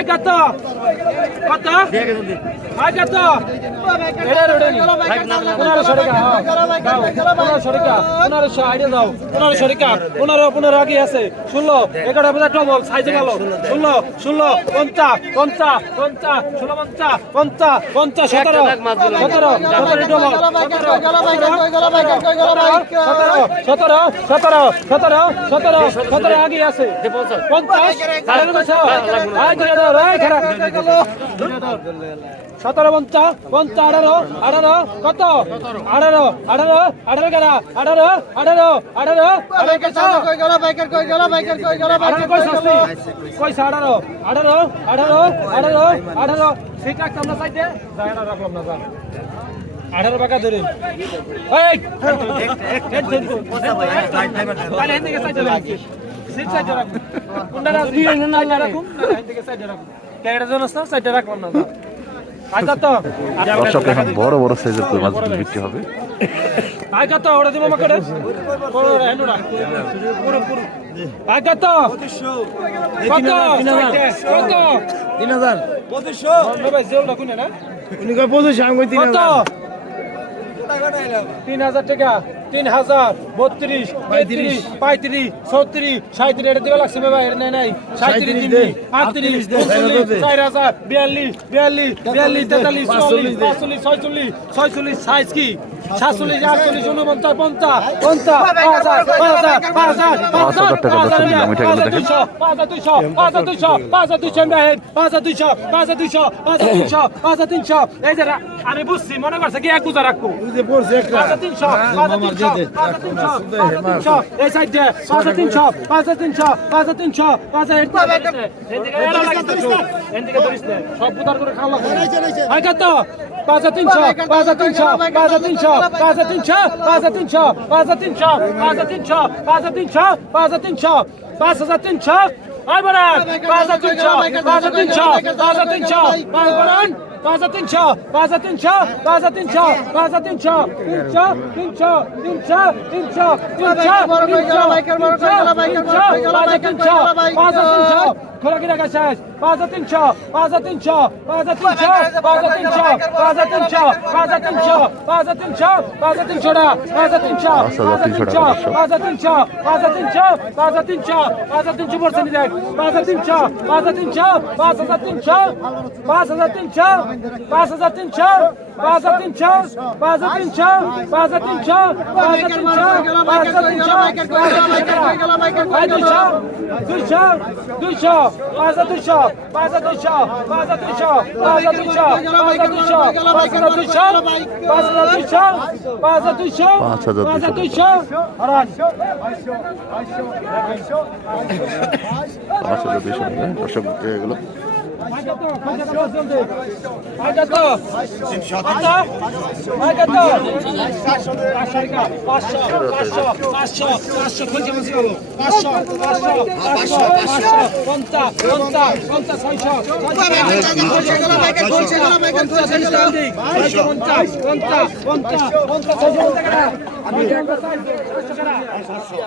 ভাই কত? কত? ভাই কত? পনেরোশো টাকা হ্যাঁ। পনেরোশো টাকা, পনেরোশো, আইডিয়া দাও। পনেরোশো টাকা, পনেরো পনেরো আগে আছে। ষোলো, এগারো বাজার ডবল সাইজে গেল। ষোলো ষোলো, পঞ্চাশ পঞ্চাশ পঞ্চাশ, ষোলো, পঞ্চাশ সতেরো সতেরো সতেরো ডবল সতেরো সতেরো সতেরো আগে আছে। সতেরো পঞ্চাশ পঞ্চাশ আঠারো আঠারো কত আঠারো আঠারো আঠারো কেনা আঠারো আঠারো আঠারো কইছো? আঠারো আঠারো আঠারো আঠারো আঠারো সিট রাখতাম না সাইডে যায় না রাখলাম না যা আঠারো টাকা ধরে এই সিট সাইডে রাখুন। কোনটা রাখুন? সাইডে রাখুন হেন থেকে সাইডে রাখুন। ক্যারেটের জন্য সাইডে রাখলাম না আচ্ছা তো। দর্শক এখন বড় বড় সাইজের কই মাছগুলো বিক্রি হবে। আয় কত ওটা দিব আমাকে বড় হেনুরা পুরো পুরো। আয় কত? কত কত? তিন হাজার। ভাই জেলটা কোনে না উনি কয় পঁচিশ আমি কই তিন কত? তিন হাজার টাকা। তিন হাজার বত্রিশ পঁয়ত্রিশ পঁয়ত্রিশ ছত্রিশ সাঁত্রিশ এটা লাগছে বাবা এটা নাই নাই সাঁত্রিশ সাঁইত্রিশ দিন দে। আটত্রিশ। চার হাজার বিয়াল্লিশ বিয়াল্লিশ বিয়াল্লিশ তেতাল্লিশ চুয়াল্লিশ পাঁচচল্লিশ ছয়চল্লিশ ছয়চল্লিশ সাইজ কি সাতচল্লিশ আটচল্লিশ উনপঞ্চাশ পঞ্চাশ পঞ্চাশ পাঁচ হাজার পাঁচ হাজার পাঁচ হাজার পাঁচ হাজার টাকা পাঁচ হাজার দর্শক দিলাম, এটা গেল দেখেন। পাঁচ হাজার দুইশো পাঁচ হাজার দুইশো পাঁচ হাজার দুইশো মেহেদ পাঁচ হাজার দুইশো পাঁচ হাজার দুইশো পাঁচ হাজার তিনশো পাঁচ হাজার তিনশো এই যে রা- আমি বুঝছি মনে করছে কি এক বুঝা রাখব পাঁচ হাজার তিনশো পাঁচ হাজার তিনশো সব বুতার করে খাওয়া হয় পাঁচ তিনশো পাঁচ তিনশো পাঁচ তিনশো পাঁচ তিনশো পাঁচ তিনশো পাঁচ তিনশো পাঁচ তিনশো পাঁচ তিনশো পাঁচ তিনশো পাঁচ হাজার তিনশো আয় বরান পাঁচ হাজার তিনশো পাঁচ হাজার তিনশো পাঁচ হাজার তিনশো পাঁচ বরান পাঁচ হাজার তিনশো পাঁচ হাজার তিনশো পাঁচ হাজার তিনশো পাঁচ হাজার তিনশো তিনশো তিনশো তিনশো তিনশো তিনশো খোলা কি রাখা শেষ পাঁচ হাজার তিনশো পাঁচ হাজার তিনশো পাঁচ হাজার তিনশো পাঁচ হাজার তিনশো পাঁচ হাজার তিনশো পাঁচ হাজার তিনশো পাঁচ হাজার তিনশো পাঁচ হাজার তিনশো না পাঁচ হাজার তিনশো পাঁচ হাজার তিনশো পাঁচ হাজার তিনশো পাঁচ হাজার তিনশো পাঁচ হাজার তিনশো পাঁচ হাজার তিনশো দেখ পাঁচ হাজার তিনশো পাঁচ হাজার তিনশো পাঁচ হাজার তিনশো পাঁচ হাজার তিনশো পাঁচ হাজার তিনশো পাঁচ হাত তিন চার পাঁচ হাত তিন চার পাঁচ হাত তিন চার পাঁচ হাত তিন চার পাঁচ হাত তিন চার দুই চার দুই চার দুই ছ পাঁচ হাত দুই ছ পাঁচ হাত দুই ছ পাঁচ হাত দুই ছ পাঁচ হাত দুই ছ পাঁচ হাত দুই ছ পাঁচ হাত দুই ছ পাঁচ হাজার দুই ছ পাঁচ হাজার দুই ছ পাঁচ হাজার দুই ছ হারান পাঁচ হাজার দুই ছ দর্শক এগুলো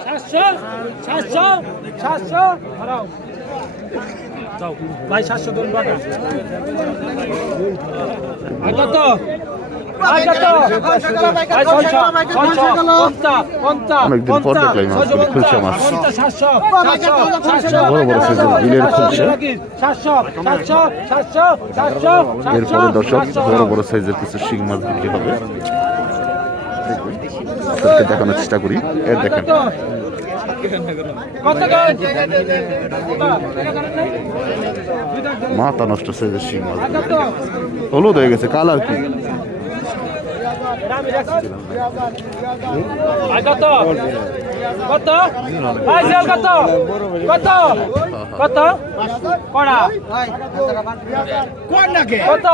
সাতশো সাতশো সাতশো হারাও অনেকদিন পর দেখলাম মাছগুলি খুলছে মাছ বড় বড় সাইজের বিলের খুলছে। এরপরে দর্শক বড় বড় সাইজের কিছু শিং মাছ বিক্রি হবে। দেখানোর চেষ্টা করি। এর দেখেন। মাথা নষ্ট হচ্ছে হলুদ হয়ে গেছে কালার কি? কত কত আইসিএল কত কত কত কড়া কোন নাকি কত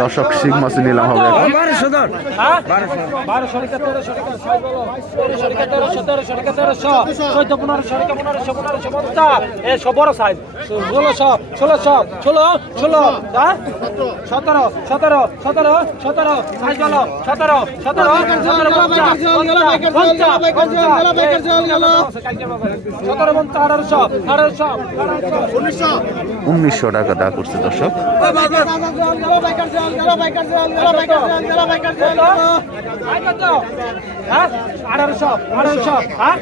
দর্শক শিখ মাছ নিলাম হবে। 1200 দর সতেরো সতেরো সতেরো সতেরো সতেরো সতেরো সতেরো এ সব বড় সাইজ 1600 সতেরো সতেরো সতেরো পঞ্চাশ আঠারোশো আঠারোশো উনিশশো টাকা দা করছে দর্শক আঠারোশো আঠারোশো হ্যাঁ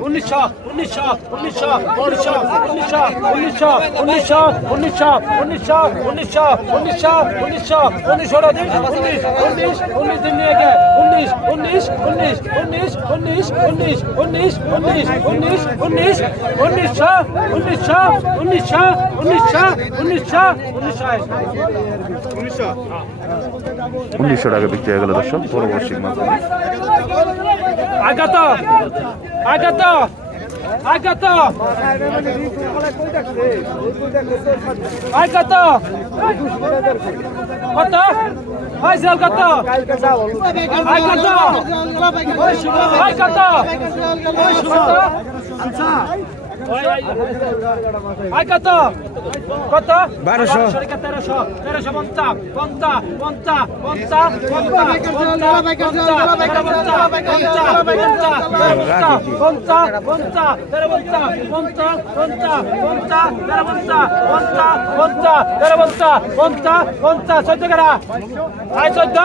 উনিশশো উনিশশো উনিশশো উনিশশো উনিশশো উনিশশো উনিশশো উনিশশো উনিশশো উনিশশো উনিশশো উনিশশো উনিশশো উনিশ উনিশ উনিশ দিন নিয়ে গে উনিশ উনিশ উনিশ উনিশ উনিশ উনিশ উনিশ উনিশ উনিশ উনিশ উনিশশো উনিশশো উনিশশো উনিশশো উনিশশো উনিশশো উনিশশো টাকা বিক্রি হয়ে গেল দর্শক বড় বড় শিং কত কত? হয় জল কত হয় কত হয় কত আচ্ছা কত কত বারোশো। তেরোশো তেরোশো পঞ্চা পঞ্চা পঞ্চা পঞ্চা পঞ্চা পঞ্চা তেরো পঞ্চা পঞ্চা পঞ্চা পঞ্চা তেরো পঞ্চা পঞ্চা পঞ্চা তেরো পঞ্চা পঞ্চা পঞ্চা চোদ্দ কেনা আয় চোদ্দ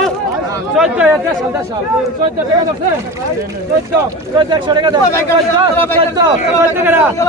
চোদ্দ দেড়শো দেড়শো চোদ্দ টাকা চোদ্দ চোদ্দ একশো টাকা চোদ্দ চোদ্দ কেনা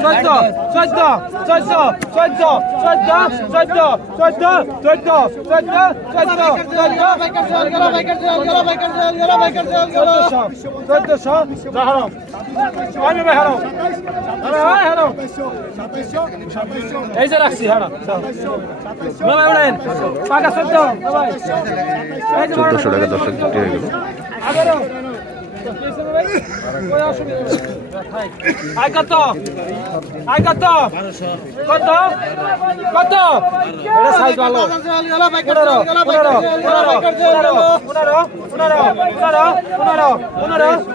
আয় চোদ্দ চোদ্দ চোদ্দ চোদ্দ চোদ্দ চোদ্দ চোদ্দ চোদ্দ চোদ্দ চোদ্দ চোদ্দ চোদ্দ চোদ্দ চোদ্দ চোদ্দশো টাকা চোদ্দ চোদ্দ চোদ্দ চোদ্দ চোদ্দ চোদ্দ চোদ্দ চোদ্দ চোদ্দ চোদ্দ চোদ্দ চোদ্দ হ্যাঁ চোদ্দ চোদ্দ চোদ্দ চোদ্দ চোদ্দ চোদ্দ চোদ্দ চোদ্দ চোদ্দ চোদ্দ চোদ্দশো চোদ্দশো হারো আমি ভাই হারো হারো ভাই হারো এই যে রাখছি হারো বাবা উড়েন পাকা চোদ্দ ভাই এই যে চোদ্দশো টাকা বিক্রি হয়ে গেল আয় কত আয় কত কত কত এটা সাইজ ভালো পনেরো পনেরো পনেরো পনেরো পনেরো পনেরো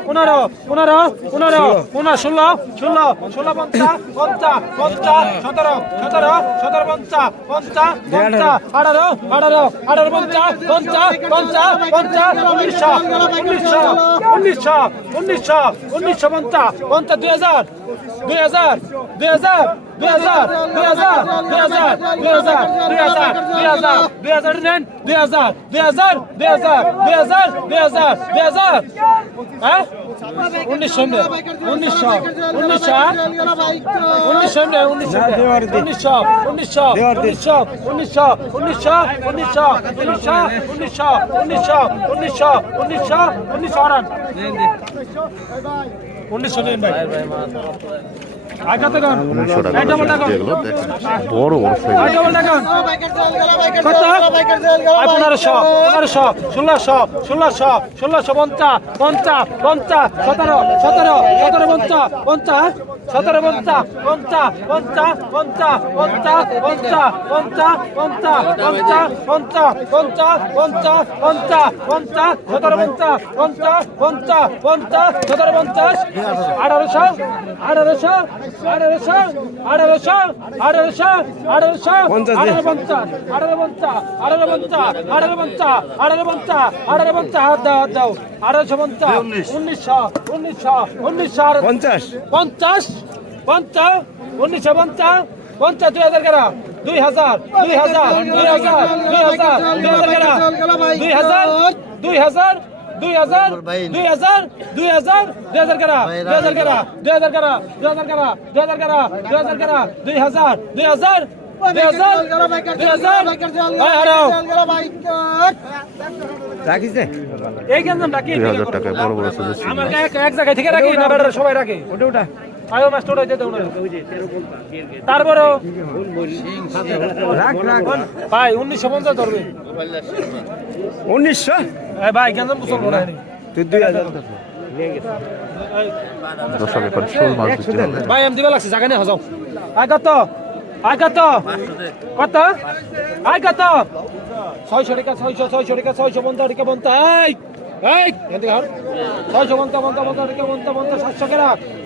পনেরো পনেরো পনেরো পনেরো ষোলো ষোলো ষোলো পঞ্চা পঞ্চা পঞ্চা সতেরো সতেরো সতেরো পঞ্চা পঞ্চা পঞ্চা আঠারো আঠারো আঠারো পঞ্চা পঞ্চা পঞ্চা পঞ্চা উনিশশো উনিশশো উনিশশো উনিশশো উনিশশো পঞ্চা দুই হাজার দুই হাজার দুই হাজার দুই হাজার দুই হাজার দুই হাজার দুই হাজার দুই হাজার দুই হাজার দুই হাজার নেন দুই হাজার দুই হাজার দুই হাজার দুই হাজার দুই হাজার দুই হাজার হ্যাঁ উনিশশো উনিশশো উনিশশো উনিশশো উনিশশো উনিশশো উনিশশো উনিশশো উনিশশো উনিশশো উনিশশো উনিশশো উনিশশো উনিশশো উনিশশো উনিশশো উনিশশো আরান উনিশশো দিন ভাই। উনিশশো টাকা এই ডবল দর্শক টাকা বিক্রি হয়ে গেল দেখেন বড় বড় পনেরোশো পনেরোশো ষোলোশো ষোলোশো ষোলোশো পঞ্চা পঞ্চা পঞ্চা সতেরো সতেরো সতেরো পঞ্চা পঞ্চা সতেরো পঞ্চা পঞ্চা পঞ্চা পঞ্চা পঞ্চা পঞ্চা পঞ্চা পঞ্চা পঞ্চা পঞ্চা পঞ্চা পঞ্চা পঞ্চা পঞ্চা সতেরো পঞ্চা পঞ্চা পঞ্চা পঞ্চা সতেরো পঞ্চাশ আঠারোশো আঠারোশো আঠারোশো আঠারোশো আঠারোশো আঠারোশো পঞ্চাশ পঞ্চাশ আঠারো পঞ্চাশ পঞ্চাশ পঞ্চাশ পঞ্চাশ আঠারো পঞ্চাশ দাও আঠারোশো পঞ্চাশ পঞ্চাশ পঞ্চাশ উনিশশো পঞ্চাশ পঞ্চাশ দুই হাজার কেনা দুই হাজার দুই হাজার দুই হাজার দুই হাজার দুই হাজার দুই হাজার দুই হাজার দুই দুই দুই দুই দুই দুই দুই দুই এক জায়গায় থেকে রাখি না সবাই রাখি। ওটা ওটা। আয়ো মাছ টোটাই যেতে উনার তারপরেও রাখ রাখ। ভাই উনিশশো পঞ্চাশ ধরবে। উনিশশো? ভাই কেন বুঝল না। তুই দুই হাজার দর্শক এখন শোল মাছ ভাই আমি দিবা লাগছে জায়গা নিয়ে হাজাও। আয় কত? আয় কত? কত? আয় কত? ছয়শো টাকা ছয়শো ছয়শো টাকা ছয়শো পঞ্চাশ টাকা পঞ্চাশ। এই এই ছয়শো বন্ত বন্ত বন্ত এদিকে বন্ত বন্ত সাতশো কেরা টাকা।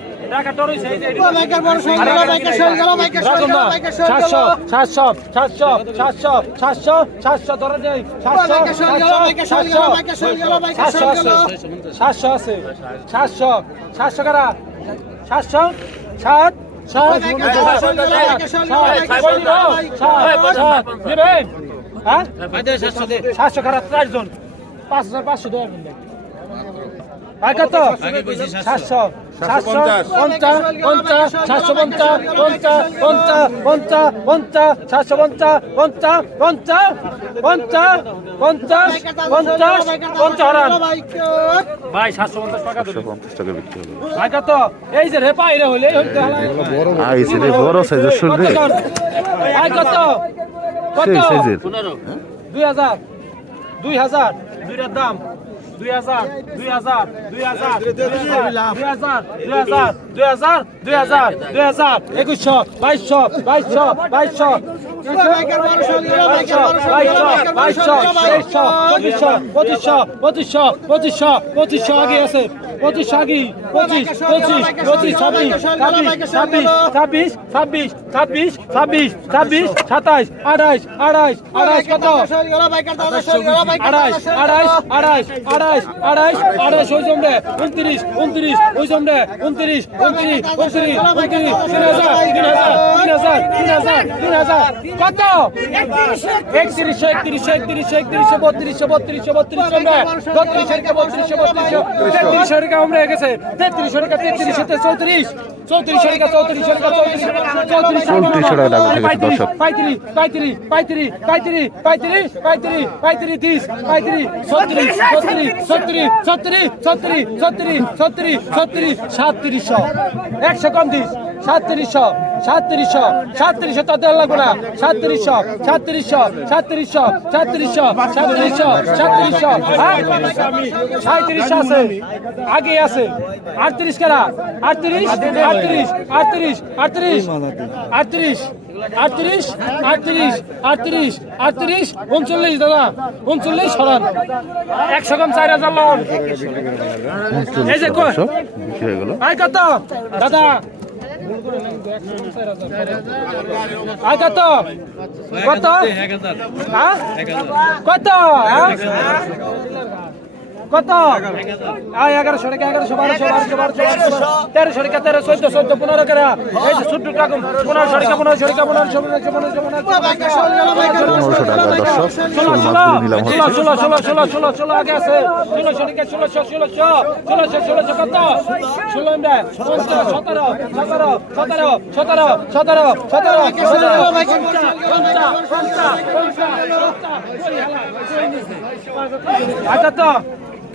সাতশো সাতশো সাতশো সাতশো সাতশো সাতশো ধরে দেয় সাতশো সাতশো সাতশো আছে সাতশো সাতশো কারা সাতশো সাত সাত নেবেন হ্যাঁ সাতশো খারাপ চারজন পাঁচ হাজার পাঁচশো দেওয়া কত সাতশো ভাই সাতশো পঞ্চাশ টাকা টাকা বিক্রি হবে তো এই যে রে পাইরে হলে আইছে রে বড় সাইজের শুন রে আই কত কত সেই সাইজের 2000 2000 দুইটার দাম। দুই হাজার দুই হাজার দুই হাজার দুই হাজার দুই হাজার দুই হাজার দুই হাজার দুই হাজার একুশশো বাইশশো বাইশশো বাইশশো পঁচিশশো পঁচিশশো পঁচিশশো পঁচিশশো আগে আছে পঁচিশশো আগে পঁচিশ পঁচিশ পঁচিশ ছাব্বিশ ছাব্বিশ ছাব্বিশ ছাব্বিশ ছাব্বিশ ছাব্বিশ সাতাইশ আঠাইশ আঠাইশ আঠাইশ কত আড়াইশ আড়াইশ আড়াইশ আড়াইশ আড়াইশ আড়াইশ ওই জমরে উনত্রিশ উনত্রিশ ওই জমরে উনত্রিশ উনত্রিশ উনত্রিশ উনত্রিশ তিন হাজার তিন হাজার তিন হাজার তিন হাজার তিন হাজার কত? একত্রিশশো একত্রিশশো একত্রিশশো একত্রিশশো বত্রিশশো বত্রিশশো বত্রিশশো আমরা বত্রিশশো রেখা বত্রিশশো বত্রিশশো? তেত্রিশশো রেখা আমরা গেছে তেত্রিশশো রেখা তেত্রিশশো চৌত্রিশ চৌত্রিশশো রেখা চৌত্রিশশো রেখা চৌত্রিশ চৌত্রিশ গেছে পঁয়ত্রিশ পঁয়ত্রিশ পঁয়ত্রিশ পঁয়ত্রিশ পঁয়ত্রিশ পঁয়ত্রিশ পঁয়ত্রিশ তিরিশ পঁয়ত্রিশ ছত্রিশ ছত্রিশ ছত্রিশ ছত্রিশ ছত্রিশ ছত্রিশ ছত্রিশ ছত্রিশ সাতত্রিশশো। একশো কম দিস। সাতত্রিশশো সাতত্রিশশো সাতত্রিশশো তো দেওয়া লাগবে না। সাতত্রিশশো সাতত্রিশশো সাতত্রিশশো সাতত্রিশশো সাতত্রিশশো সাতত্রিশশো। হ্যাঁ? সাঁত্রিশশো আছে। আগে আছে। আটত্রিশ কেরা? আটত্রিশ? আটত্রিশ আটত্রিশ আটত্রিশ আটত্রিশ। আটত্রিশ আটত্রিশ আটত্রিশ আটত্রিশ, উনচল্লিশ, দাদা, উনচল্লিশ, সরান। একশো কম চার হাজার লন। কত? দাদা। আয় কত? কত? হ্যাঁ? কত? হ্যাঁ? কত এগারোশো টাকা এগারোশো বারোশো বারোশো বারোশো তেরোশো টাকা তেরো চোদ্দ চোদ্দ পনেরো টাকা এই যে ছোট্ট টাকা পনেরোশো টাকা পনেরোশো টাকা পনেরোশো পনেরোশো পনেরোশো পনেরোশো টাকা দর্শক হচ্ছে ষোলো ষোলো ষোলো ষোলো ষোলো আগে আছে ষোলোশো টাকা ষোলোশো ষোলোশো ষোলোশো ষোলোশো কত ষোলো সতেরো সতেরো সতেরো সতেরো সতেরো সতেরো সতেরো আগাত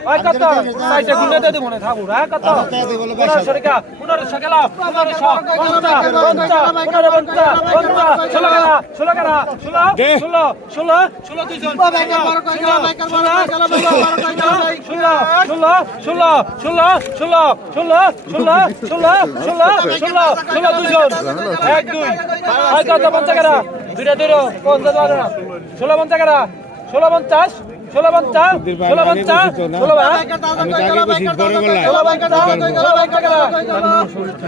এক হাজার দে কত দর্শক কত সাইজের শোল মাছ কত দেখেন না কি করো বুঝছিনি ওই কত সাইডে গুনে দিয়ে দেবো না থাকুর হ্যাঁ কত পনেরোশো টাকা পনেরোশো গেল পনেরোশো পঞ্চা পঞ্চা পনেরো পঞ্চা পঞ্চা ষোলো গেলা ষোলো গেলা ষোলো ষোলো ষোলো ষোলো দুইজন ষোলো ষোলো ষোলো ষোলো ষোলো ষোলো ষোলো ষোলো ষোলো ষোলো দুইজন এক দুই কত পঞ্চা গেলা দুইটা দুইটা পঞ্চাশ ষোলো পঞ্চা গেলা ষোলো পঞ্চাশ ষোলো বাচ্চা ষোলো বাচ্চা ষোলো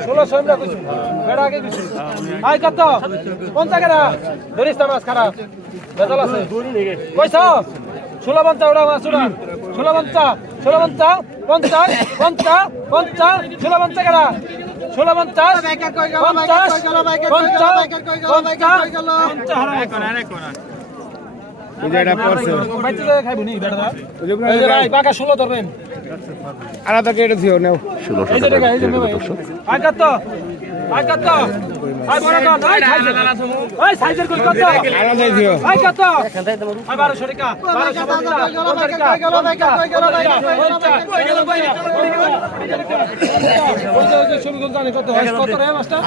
ষোলো সৈমরা কিছু বেড়া আগে কিছু আয় কত? পঞ্চা কেনা ধরিস না মাছ খারাপ। ভেজাল আছে। কইস ষোলো বাচ্চা ওরা মাছ ওরা। ষোলো বাচ্চা ষোলো বাচ্চা পঞ্চাশ পঞ্চাশ পঞ্চাশ। ষোলো বাচ্চা কেনা ষোলো পঞ্চাশ পঞ্চাশ পঞ্চাশ পঞ্চাশ। পঞ্চাশ এটা পড়ছে। খাইবো নি বেটা এই ভাই পাকা 16 ধরবেন। আলাদা কেটে দিও নাও। 16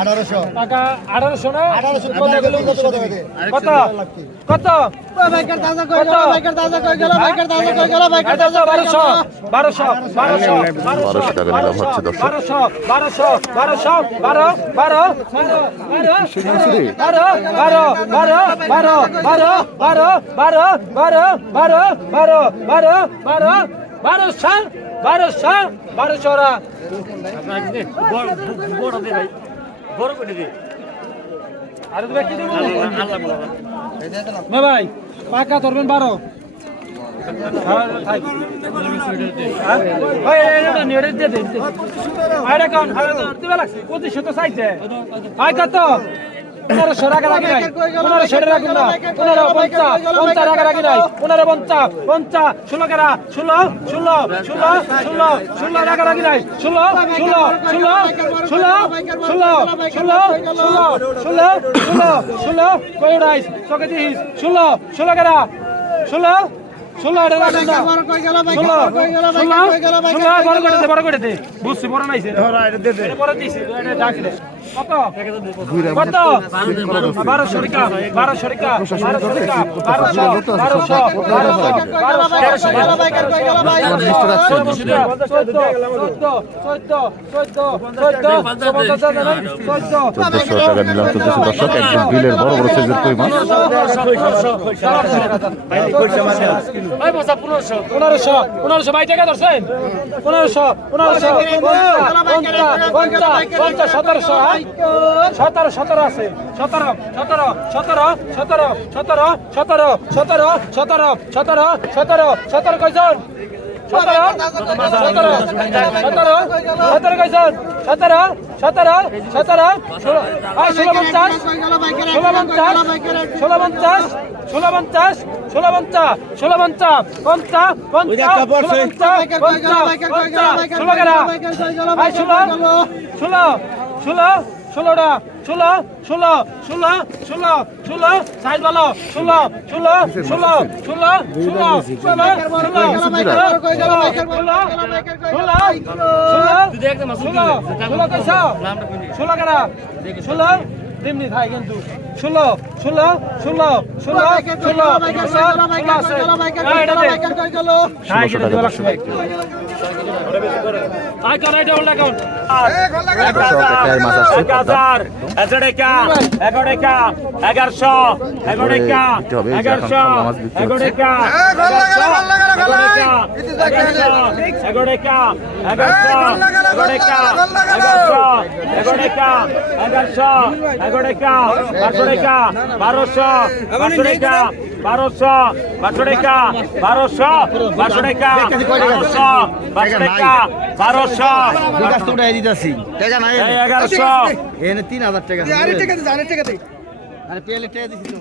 বারোশো বারোশো বারোশো বারোশো বারোশো বারোশো বারোশো বারোশো কত কত আলাদা যাই 12 12 12 12 12 12 12 12 12 12 12 12 12 বারোশো বারোশো বারোশো রা আরে তুমি কি দেবো ভাই পাকা ধরবেন বারো হ্যাঁ। হ্যাঁ? দে। পঁচিশশো তো চাইছে। আয় কত? পনেরোশো টাকা রাখি নাই। পনেরোশো টাকা রাখি না। পনেরো, পঞ্চা, পঞ্চা টাকা রাখি নাই। পনেরো, পঞ্চা, পঞ্চা, ষোলো টাকা, ষোলো, ষোলো, ষোলো, ষোলো, ষোলো টাকা রাখি নাই। ষোলো, ষোলো, ষোলো, ষোলো, ষোলো, ষোলো, ষোলো, ষোলো, ষোলো, ষোলো, কই উড়াইস? চকে দিস। ষোলো, ষোলো টাকা, ষোলো, ষোলো বড় করে দে বুঝছি বড় নাইছে বড় দিছে কত? কত? বারোশো টাকা, বারোশো টাকা, বারোশো টাকা, বারোশো, বারোশো, বারোশো, গেল চোদ্দ, চোদ্দ, চোদ্দ, চোদ্দশো টাকা নিলাম চোদ্দশো দর্শক একদম বিলের বড় বড় সাইজের কই মাছ পনেরোশো টাকা ধরছেন পনেরোশো পনেরোশো পঞ্চাশ পঞ্চাশ সতেরোশো সতেরো সতেরো আছে সতেরো সতেরো সতেরো সতেরো সতেরো সতেরো সতেরো সতেরো সতেরো সতেরো সতেরো কয়জন সতেরো সতেরো সতেরো সতেরো কয়জন সতেরো সতেরো সতেরো ষোলো পঞ্চাশ ষোলো পঞ্চাশ ষোলো পঞ্চাশ ষোলো পঞ্চাশ ষোলো পঞ্চাশ ষোলো ষোলো ষোলো ষোলো ষোলোটা ষোলো ষোলো ষোলো ষোলো ষোলো সাইজ ভালো ষোলো ষোলো ষোলো ষোলো ষোলো ষোলো ষোলো ষোলো ষোলো ষোলো ষোলো তেমনি থাকে কিন্তু সুলভ সুলভ সুলভ সুলভ ষোলো ষোলো এগারোশো এগারোটা এগারোশো এগারোটা এগারোশো এগারোটা ছয়শো টাকা পাঁচশো টাকা বারোশো পাঁচশো টাকা বারোশো পাঁচশো টাকা বারোশো পাঁচশো টাকা বারোশো পাঁচশো টাকা বারোশো। বিকাশ তো উঠাই দিতেছি। টাকা নাই। এগারোশো। এনে তিন হাজার টাকা। আরে টাকা আরে টাকা আরে পেলে টাকা দিছি তো।